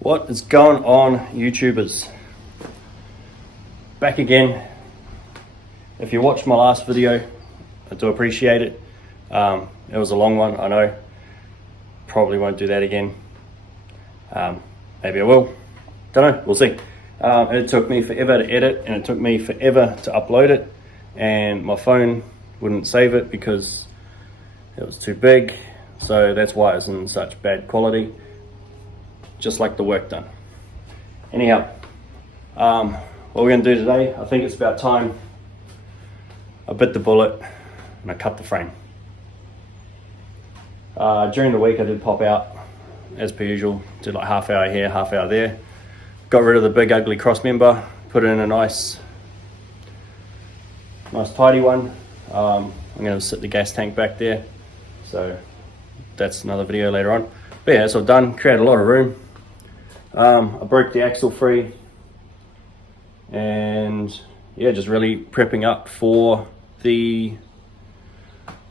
What is going on, YouTubers? Back again. If you watched my last video, I do appreciate it. It was a long one, I know. Probably won't do that again. Maybe I will. Don't know, we'll see. It took me forever to edit and it took me forever to upload it, and my phone wouldn't save it because it was too big, so that's why it's in such bad quality, just like the work done. Anyhow, what we're going to do today, I think it's about time I bit the bullet and I cut the frame. During the week I did pop out as per usual, did like half hour here, half hour there. Got rid of the big ugly cross member, put in a nice tidy one. I'm going to sit the gas tank back there, so that's another video later on. But yeah, so I've done, created a lot of room. I broke the axle free, and yeah, just really prepping up for the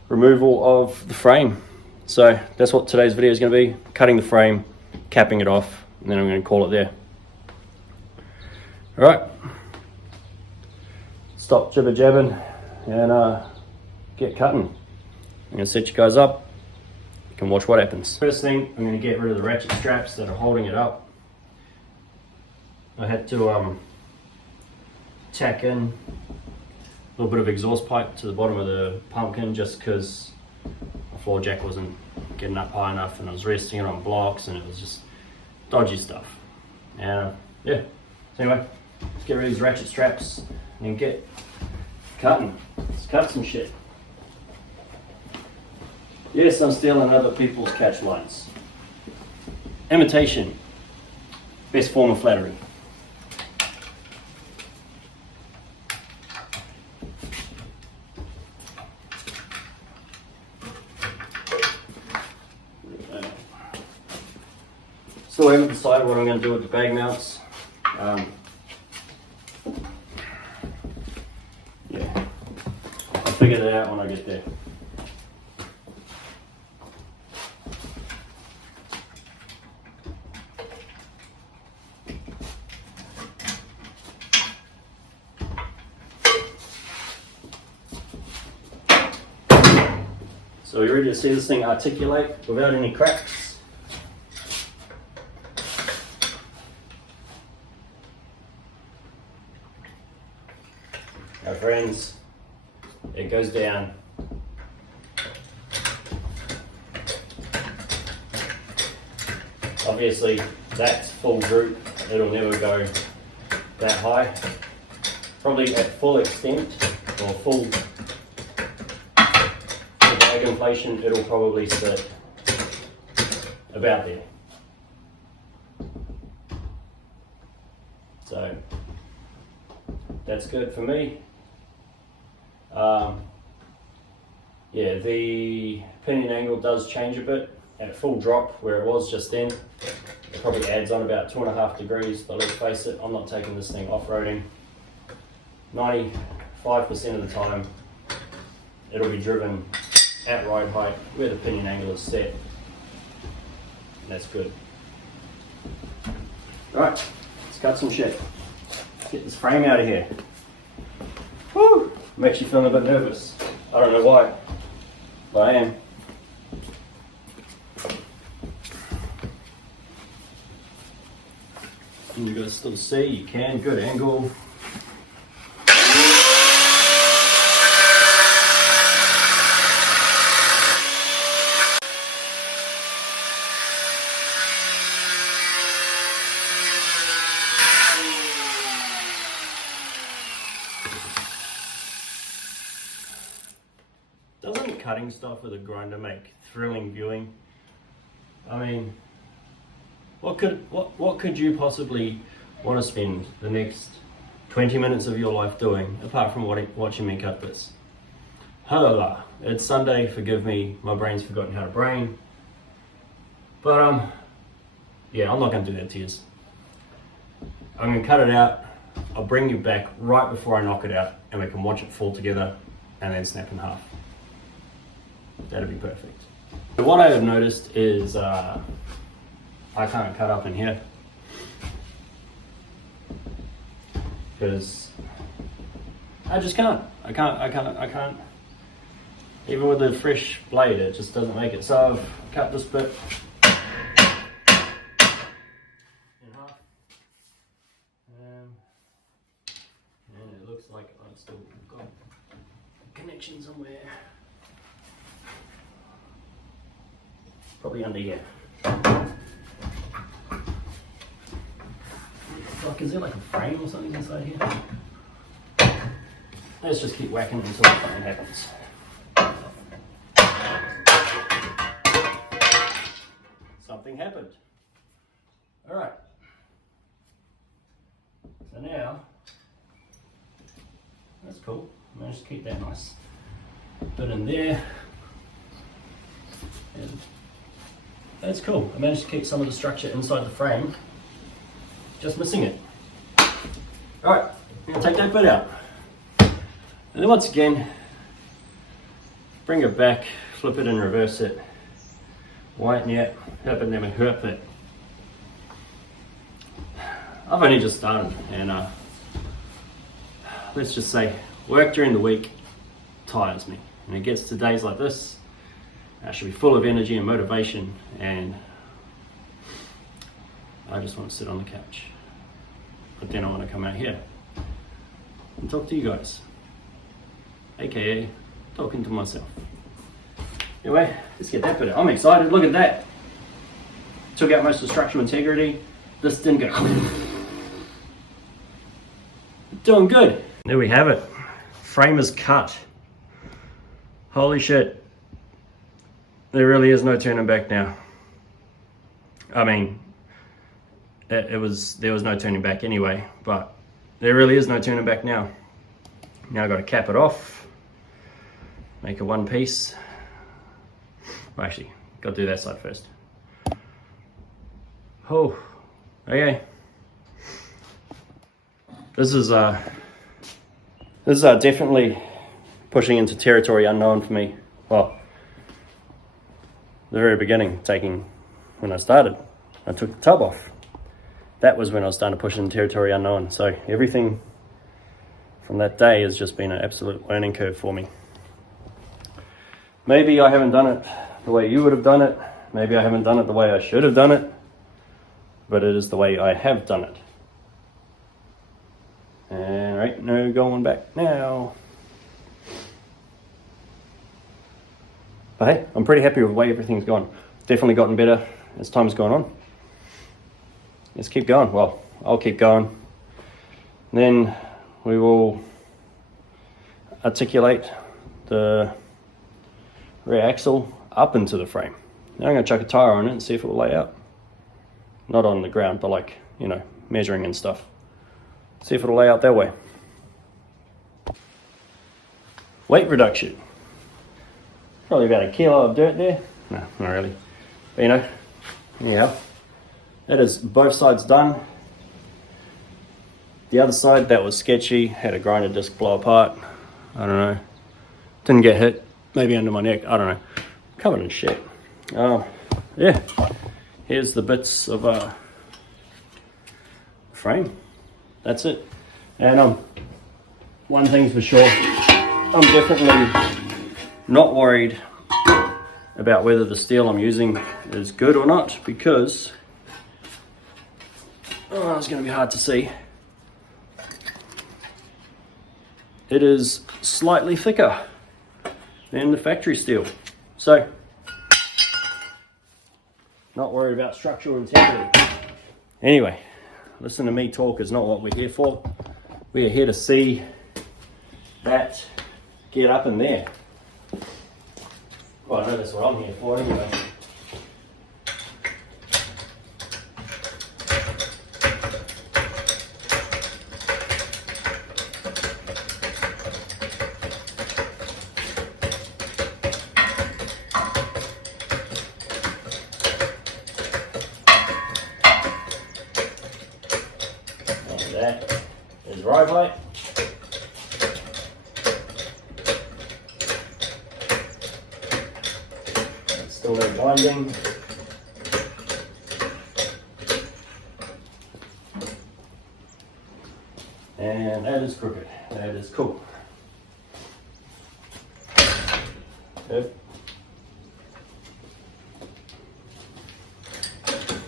removal of the frame. So that's what today's video is going to be: cutting the frame, capping it off, and then I'm going to call it there. All right, stop jibber jabbing and get cutting. I'm going to set you guys up. You can watch what happens. First thing, I'm going to get rid of the ratchet straps that are holding it up. I had to tack in a little bit of exhaust pipe to the bottom of the pumpkin just because my floor jack wasn't getting up high enough, and I was resting it on blocks and it was just dodgy stuff. And yeah, so anyway, let's get rid of these ratchet straps and get cutting. Let's cut some shit. Yes, I'm stealing other people's catch lines. Imitation, best form of flattery. Still haven't decided what I'm going to do with the bag mounts. Yeah, I'll figure that out when I get there. So you're ready to see this thing articulate without any cracks? Now friends, it goes down. Obviously that's full droop, it'll never go that high. Probably at full extent or full bag inflation, it'll probably sit about there. So that's good for me. Yeah, the pinion angle does change a bit at full drop where it was just then. It probably adds on about 2.5 degrees, but let's face it, I'm not taking this thing off-roading. 95% of the time, it'll be driven at ride height where the pinion angle is set. And that's good. Alright, let's cut some shit. Let's get this frame out of here. Woo! I'm actually feeling a bit nervous. I don't know why, but I am. Can you guys still see? You can. Good angle. Doesn't cutting stuff with a grinder make thrilling viewing? I mean, what could you possibly want to spend the next 20 minutes of your life doing apart from watching me cut this? Hello, it's Sunday, forgive me, my brain's forgotten how to brain. But yeah, I'm not going to do that to you. I'm going to cut it out. I'll bring you back right before I knock it out and we can watch it fall together and then snap in half. That'd be perfect. So what I have noticed is I can't cut up in here. because I just can't. I can't. Even with a fresh blade, it just doesn't make it. So I've cut this bit in half, and it looks like I've still got a connection somewhere. Probably under here. Like, is there like a frame or something inside here? Let's just keep whacking until something happens. Something happened. Alright. So now, that's cool. I managed to keep that nice bit in there. And that's cool. I managed to keep some of the structure inside the frame, just missing it. Alright, I'm going to take that bit out. And then once again, bring it back, flip it and reverse it. Whiten it, help it, never hurt it. I've only just started, and let's just say work during the week tires me. And it gets to days like this, I should be full of energy and motivation, and I just want to sit on the couch. But then I want to come out here and talk to you guys, aka talking to myself. Anyway, let's get that bit out. I'm excited, look at that. Took out most of the structural integrity. This didn't go. Doing good. There we have it. Frame is cut. Holy shit. There really is no turning back now. I mean, there was no turning back anyway, but there really is no turning back now. Now I've got to cap it off, make it one piece. Well, actually, got to do that side first. Oh, okay. This is definitely pushing into territory unknown for me. Well, the very beginning, when I started, I took the tub off. That was when I was starting to push into territory unknown. So everything from that day has just been an absolute learning curve for me. Maybe I haven't done it the way you would have done it. Maybe I haven't done it the way I should have done it. But it is the way I have done it. And right, no going back now. But hey, I'm pretty happy with the way everything's gone. Definitely gotten better as time's gone on. Let's keep going. Well, I'll keep going. Then we will articulate the rear axle up into the frame. Now I'm going to chuck a tire on it and see if it will lay out. Not on the ground, but like, you know, measuring and stuff. See if it'll lay out that way. Weight reduction. Probably about 1 kilo of dirt there. No, not really. But you know, anyhow, that is both sides done. The other side, that was sketchy. Had a grinder disc blow apart. I don't know. Didn't get hit. Maybe under my neck. I don't know. Covered in shit. Yeah. Here's the bits of frame. That's it. And one thing's for sure, I'm definitely not worried about whether the steel I'm using is good or not, because it's going to be hard to see. It is slightly thicker than the factory steel. So, not worried about structural integrity. Anyway, listen to me talk is not what we're here for. We are here to see that get up in there. Well, I know that's what I'm here for anyway. That is ride height. Still no binding. And that is crooked. That is cool. Good.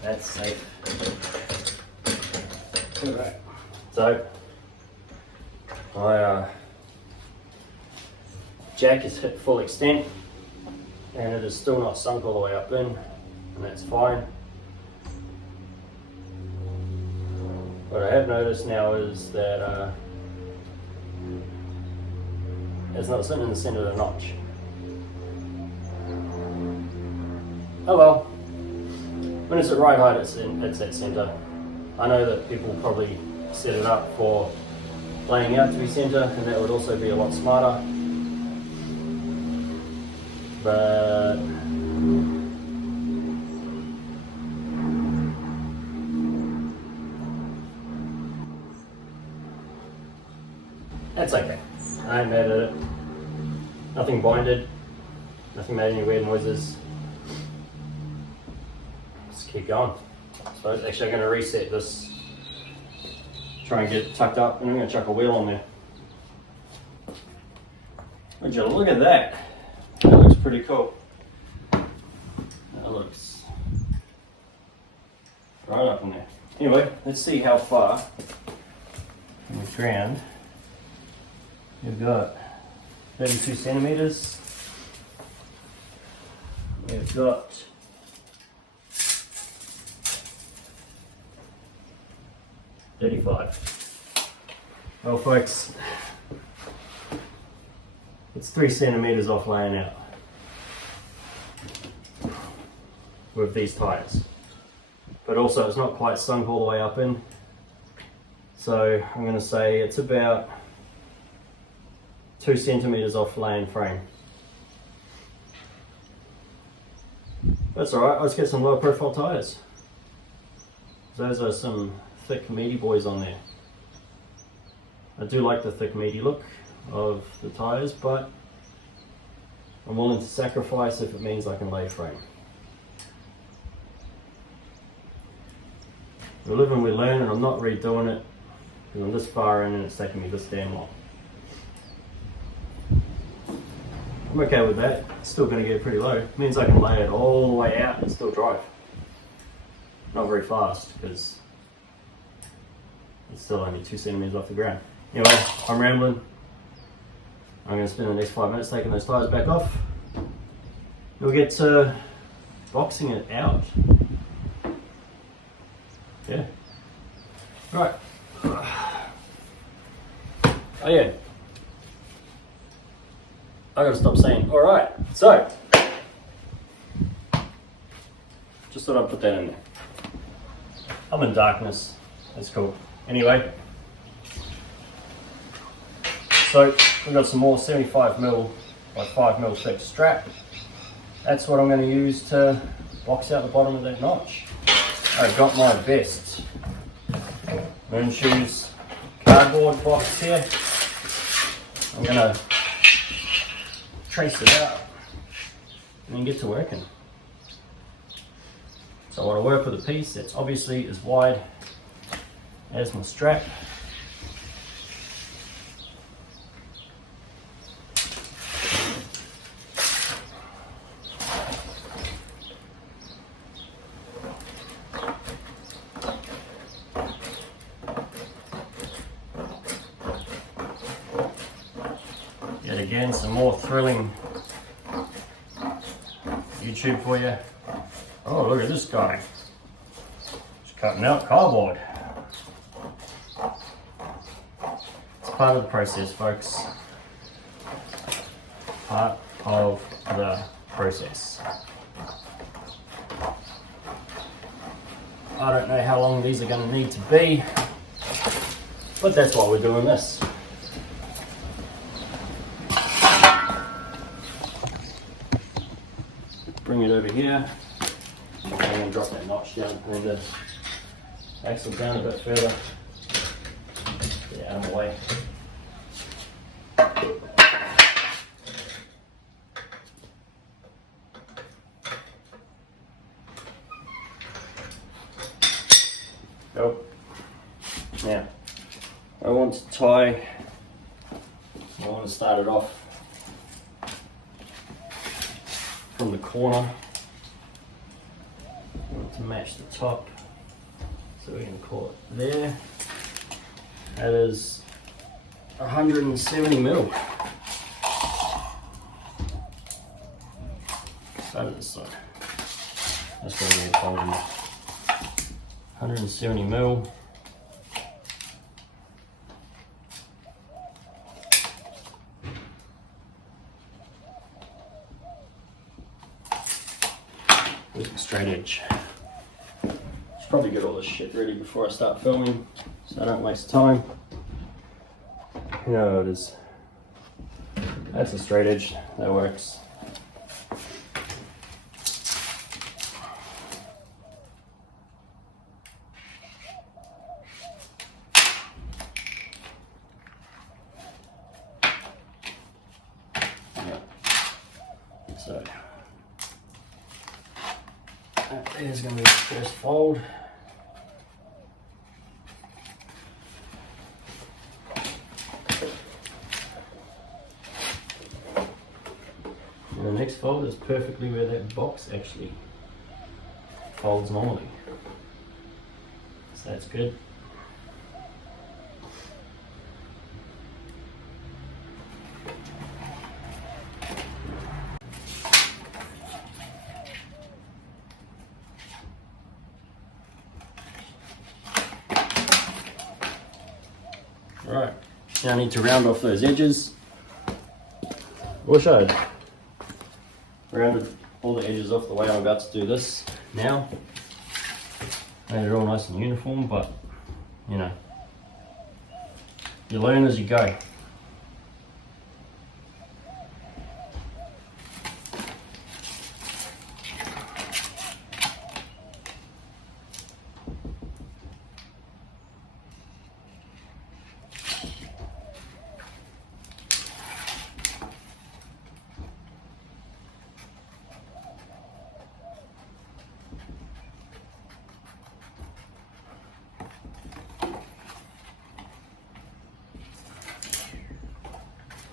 That's safe. Alright. So, my jack is hit full extent and it is still not sunk all the way up in, and that's fine. What I have noticed now is that it's not sitting in the center of the notch. Oh well, when it's at right height, it's at center. I know that people probably set it up for laying out to be center, and that would also be a lot smarter. But that's okay. I ain't mad at it. Nothing binded. Nothing made any weird noises. Let's keep going. So actually I'm going to reset this. Try and get it tucked up, and I'm going to chuck a wheel on there. Would you look at that? That looks pretty cool. That looks right up in there. Anyway, let's see how far from the ground you've got. 32 centimeters. We've got 35. Well folks, it's 3 centimeters off laying out with these tires. But also it's not quite sunk all the way up in. So I'm going to say it's about 2 centimeters off laying frame. That's alright, let's get some lower profile tires. Those are some thick meaty boys on there. I do like the thick meaty look of the tires, but I'm willing to sacrifice if it means I can lay frame. We live and we learn, and I'm not redoing it because I'm this far in and it's taking me this damn long. I'm okay with that. It's still going to get pretty low. It means I can lay it all the way out and still drive. Not very fast because it's still only 2 centimeters off the ground. Anyway, I'm rambling. I'm going to spend the next 5 minutes taking those tires back off. We'll get to boxing it out. Yeah. Right. Oh yeah. I gotta stop saying, alright, so just thought I'd put that in there. I'm in darkness, that's cool. Anyway, so we've got some more 75mm by 5mm thick strap. That's what I'm going to use to box out the bottom of that notch. I've got my best Moon Shoes cardboard box here. I'm going to trace it out and then get to working. So I want to work with a piece that's obviously as wide as my strap. Yet again, some more thrilling YouTube for you. Oh, look at this guy. He's cutting out cardboard. It's part of the process, folks. Part of the process. I don't know how long these are going to need to be, but that's why we're doing this. Bring it over here. I'm going to drop that notch down, pull the axle down a bit further. Get out of the way. Go. Now, I want to tie, I want to start it off from the corner. I want to match the top, so we're going to call it there. That is 170 mil. Side of this side. That's going to be folded. 170 mil. With the straight edge. Should probably get all this shit ready before I start filming, so I don't waste time. You know how it is. That's a straight edge. That works. So that is going to be the first fold. And the next fold is perfectly where that box actually folds normally. So that's good. Alright, now I need to round off those edges. Wish I'd rounded all the edges off the way I'm about to do this now. Made it all nice and uniform, but you know, you learn as you go.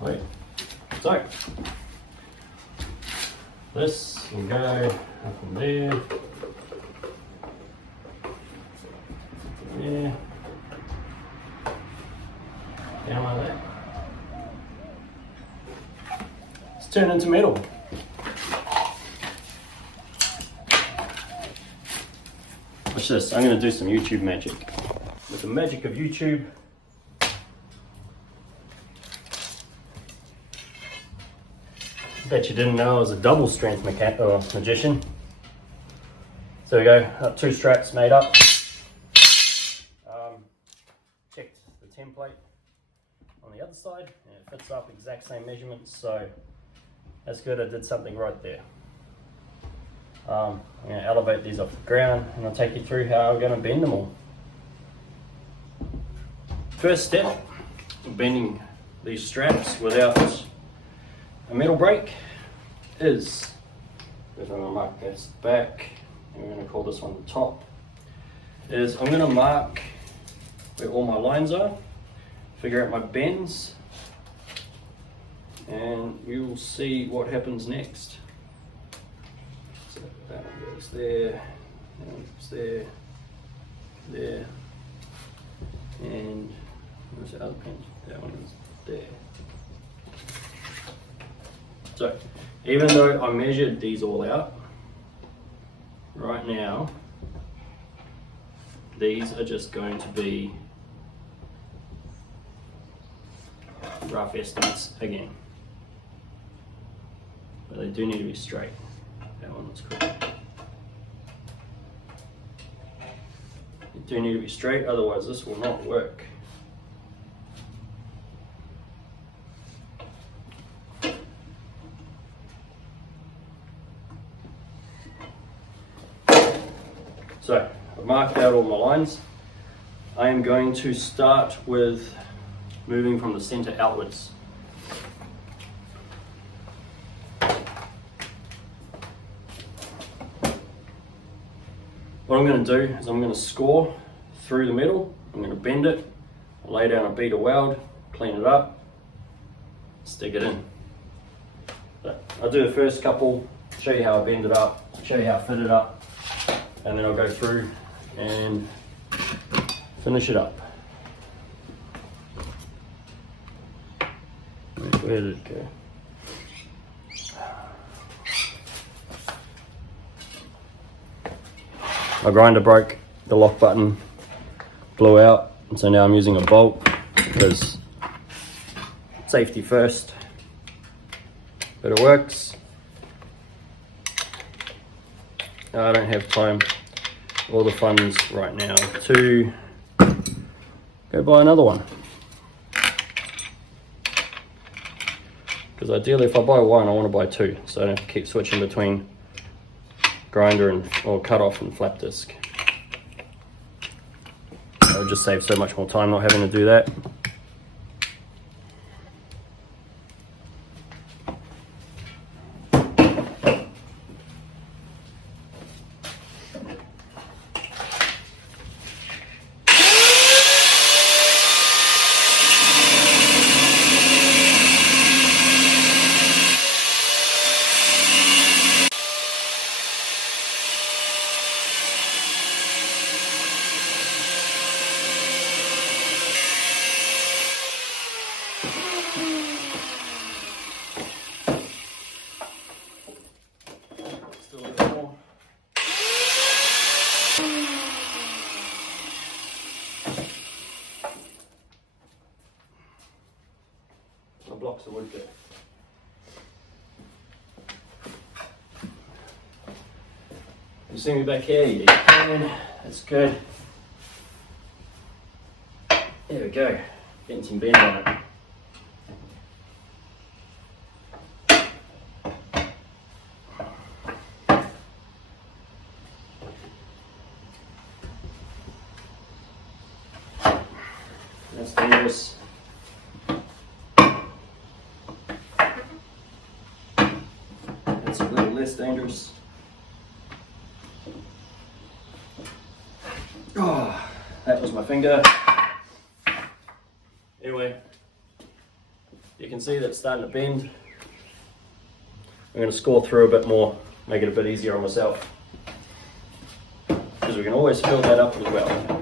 Right. So this will go up from there, yeah, down like that. Let's turn into metal. Watch this. I'm going to do some YouTube magic. With the magic of YouTube, bet you didn't know I was a double strength magician. So we go, up 2 straps made up. Checked the template on the other side, and it fits up exact same measurements, so that's good. I did something right there. I'm going to elevate these off the ground, and I'll take you through how I'm going to bend them all. First step, bending these straps without a metal brake is, I'm going to mark this back, and we're going to call this one the top, is I'm going to mark where all my lines are, figure out my bends, and we will see what happens next. So that one goes there, that one goes there, there, and where's the other pin? That one is there. So, even though I measured these all out, right now, these are just going to be rough estimates again. But they do need to be straight. That one looks cool. They do need to be straight, otherwise this will not work. So, I've marked out all my lines. I am going to start with moving from the center outwards. What I'm going to do is I'm going to score through the middle, I'm going to bend it, I lay down a beater weld, clean it up, stick it in. So I'll do the first couple, show you how I bend it up, show you how I fit it up, and then I'll go through and finish it up. Where did it go? My grinder broke, the lock button blew out, and so now I'm using a bolt because safety first, but it works. I don't have time or the funds right now to go buy another one, because ideally if I buy one I want to buy two so I don't have to keep switching between grinder and or cut off and flap disc. It would just save so much more time not having to do that. Blocks of wood there. You see me back here? Yeah, you can. That's good. There we go. Getting some bend on it. That's dangerous. That's a little less dangerous. Oh, that was my finger. Anyway, you can see that it's starting to bend. I'm going to score through a bit more, make it a bit easier on myself, because we can always fill that up as well.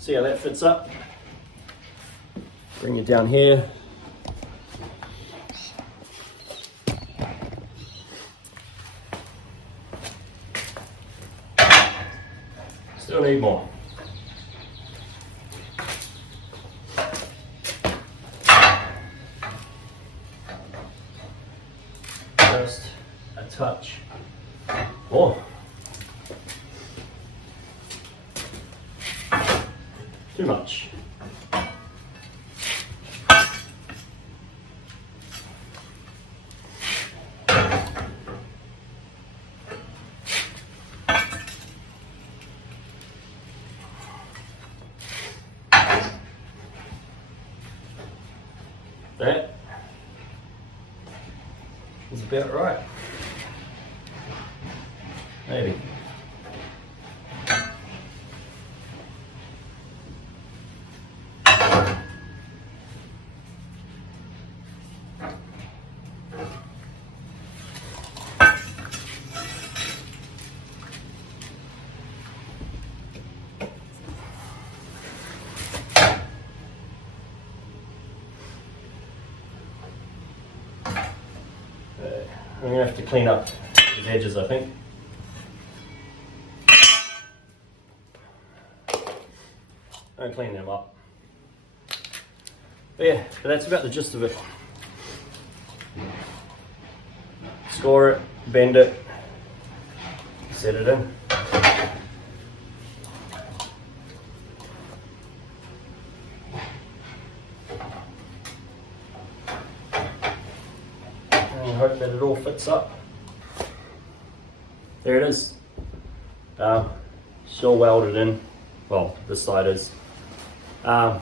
See how that fits up? Bring it down here. Still need more. Just a touch more. Too much. That is about right. Maybe. I'm going to have to clean up these edges, I think. I'll clean them up. But yeah, but that's about the gist of it. Score it, bend it, set it in. And hope that it all fits up. There it is. Still welded in. Well, this side is. That's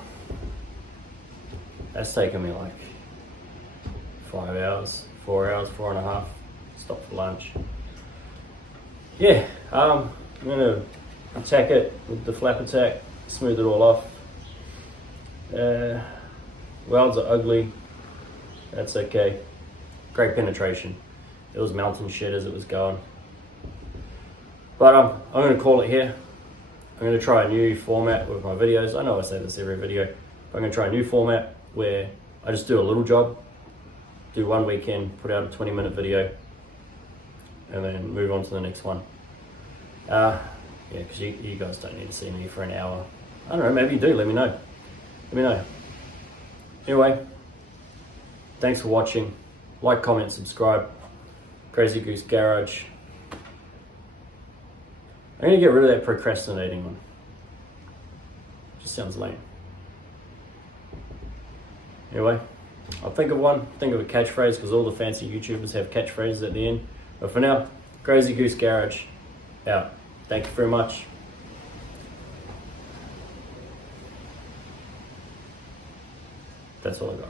taken me like 5 hours, 4 hours, 4.5. Stop for lunch. Yeah, I'm gonna attack it with the flap attack, smooth it all off. Welds are ugly. That's okay. Great penetration. It was melting shit as it was going. But I'm gonna call it here. I'm gonna try a new format with my videos. I know I say this every video, but I'm gonna try a new format where I just do a little job, do one weekend, put out a 20-minute video, and then move on to the next one. Yeah, because you guys don't need to see me for an hour. I don't know, maybe you do, let me know. Let me know. Anyway, thanks for watching. Like, comment, subscribe. Crazy Goose Garage. I'm gonna get rid of that procrastinating one. Just sounds lame. Anyway, I'll think of one, think of a catchphrase, because all the fancy YouTubers have catchphrases at the end. But for now, Crazy Goose Garage out. Thank you very much. That's all I got.